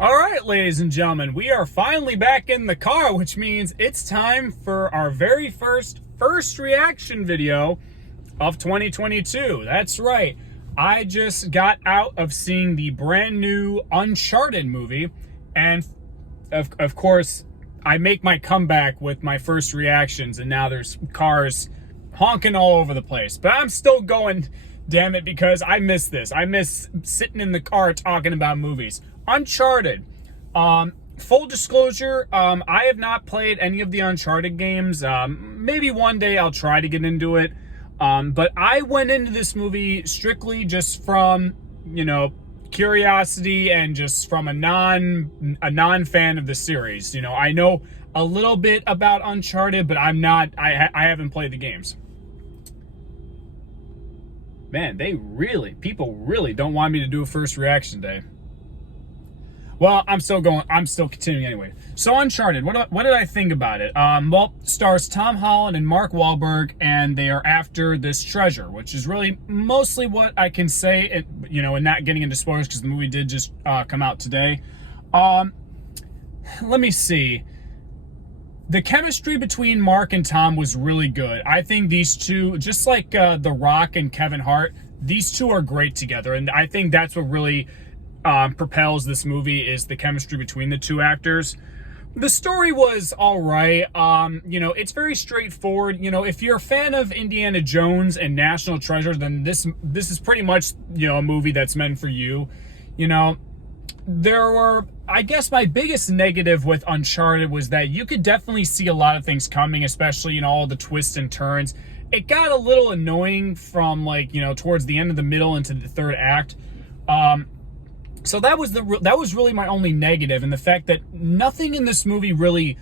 All right, ladies and gentlemen, we are finally back in the car, which means it's time for our very first reaction video of 2022. That's right. I just got out of seeing the brand new Uncharted movie, and of course, I make my comeback with my first reactions, and now there's cars honking all over the place. But I'm still going, damn it, because I miss this. I miss sitting in the car talking about movies. Uncharted. Full disclosure, I have not played any of the Uncharted games. Maybe one day I'll try to get into it. But I went into this movie strictly just from, curiosity and just from a non-fan of the series. I know a little bit about Uncharted, but I haven't played the games. Man, people really don't want me to do a first reaction day. Well, I'm still continuing anyway. So Uncharted, what did I think about it? Well, stars Tom Holland and Mark Wahlberg, and they are after this treasure, which is really mostly what I can say, and not getting into spoilers because the movie did just come out today. Let me see. The chemistry between Mark and Tom was really good. I think these two, just like The Rock and Kevin Hart, these two are great together, and I think that's what really propels this movie is the chemistry between the two actors. The story was all right. It's very straightforward. If you're a fan of Indiana Jones and National Treasure, then this is pretty much, a movie that's meant for you. I guess my biggest negative with Uncharted was that you could definitely see a lot of things coming, especially, all the twists and turns. It got a little annoying from towards the end of the middle into the third act. So that was really my only negative, and the fact that nothing in this movie really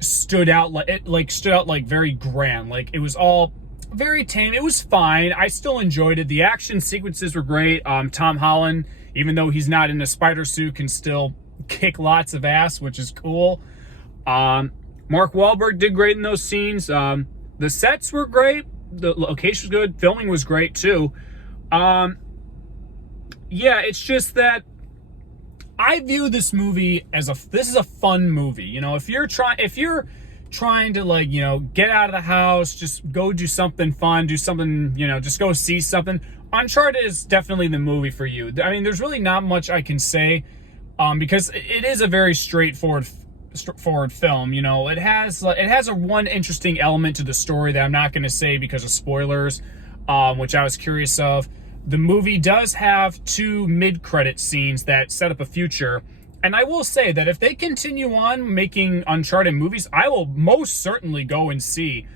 stood out like very grand. Like, it was all very tame. It was fine. I still enjoyed it. The action sequences were great. Tom Holland, even though he's not in a spider suit, can still kick lots of ass, which is cool. Mark Wahlberg did great in those scenes. The sets were great. The location was good. Filming was great too. Yeah, it's just that I view this movie as this is a fun movie. If you're trying to get out of the house, just go do something fun, do something, just go see something. Uncharted is definitely the movie for you. I mean, there's really not much I can say, because it is a very straightforward film. It has a one interesting element to the story that I'm not going to say because of spoilers, which I was curious of. The movie does have 2 mid-credit scenes that set up a future, and I will say that if they continue on making Uncharted movies, I will most certainly go and see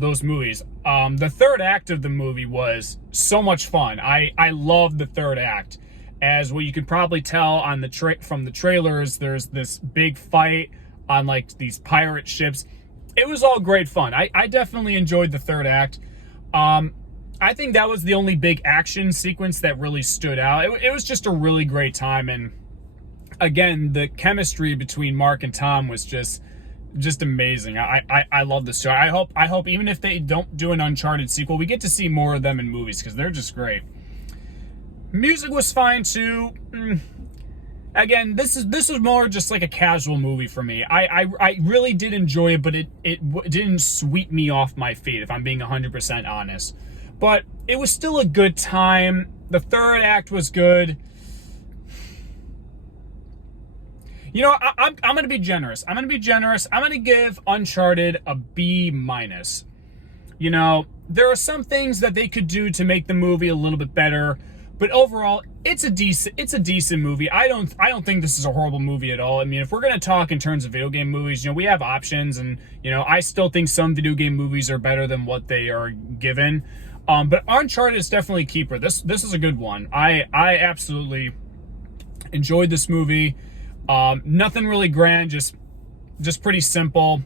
those movies. The third act of the movie was so much fun. I love the third act. As what you can probably tell on from the trailers, there's this big fight on these pirate ships. It was all great fun. I definitely enjoyed the third act. I think that was the only big action sequence that really stood out. It was just a really great time, and again, the chemistry between Mark and Tom was just amazing. I love this show. I hope even if they don't do an Uncharted sequel, we get to see more of them in movies because they're just great. Music was fine too. Again, this was more just like a casual movie for me. I really did enjoy it, but it didn't sweep me off my feet, if I'm being 100% honest. But it was still a good time. The third act was good. I'm going to be generous. I'm going to give Uncharted a B-. There are some things that they could do to make the movie a little bit better, but overall, it's a decent movie. I don't think this is a horrible movie at all. I mean, if we're going to talk in terms of video game movies, we have options, and I still think some video game movies are better than what they are given. But Uncharted is definitely a keeper. This is a good one. I absolutely enjoyed this movie. Nothing really grand, just pretty simple.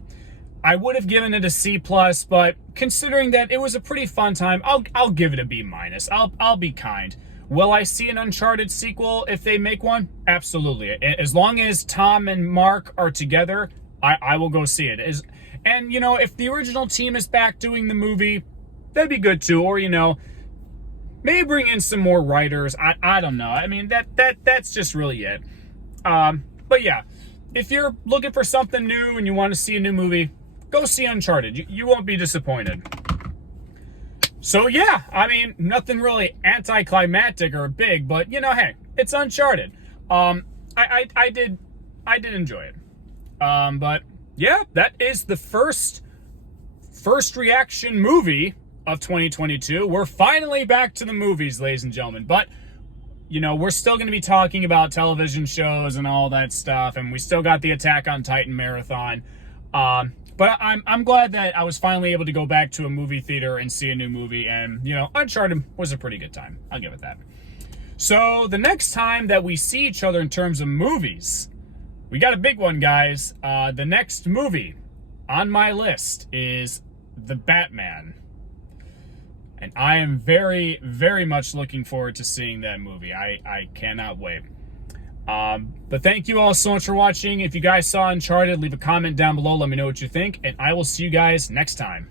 I would have given it a C+, but considering that it was a pretty fun time, I'll give it a B-. I'll be kind. Will I see an Uncharted sequel if they make one? Absolutely. As long as Tom and Mark are together, I will go see it. And if the original team is back doing the movie, that'd be good too. Or maybe bring in some more writers. I don't know. I mean, that's just really it. But yeah, if you're looking for something new and you want to see a new movie, go see Uncharted. You won't be disappointed. So yeah, I mean, nothing really anticlimactic or big, but you know, hey, it's Uncharted. I did enjoy it. But yeah, that is the first reaction movie of 2022. We're finally back to the movies, ladies and gentlemen. But you know, we're still going to be talking about television shows and all that stuff, and we still got the Attack on Titan marathon. But I'm glad that I was finally able to go back to a movie theater and see a new movie, and you know, Uncharted was a pretty good time. I'll give it that. So the next time that we see each other in terms of movies, we got a big one, guys. The next movie on my list is The Batman. And I am very, very much looking forward to seeing that movie. I cannot wait. But thank you all so much for watching. If you guys saw Uncharted, leave a comment down below. Let me know what you think. And I will see you guys next time.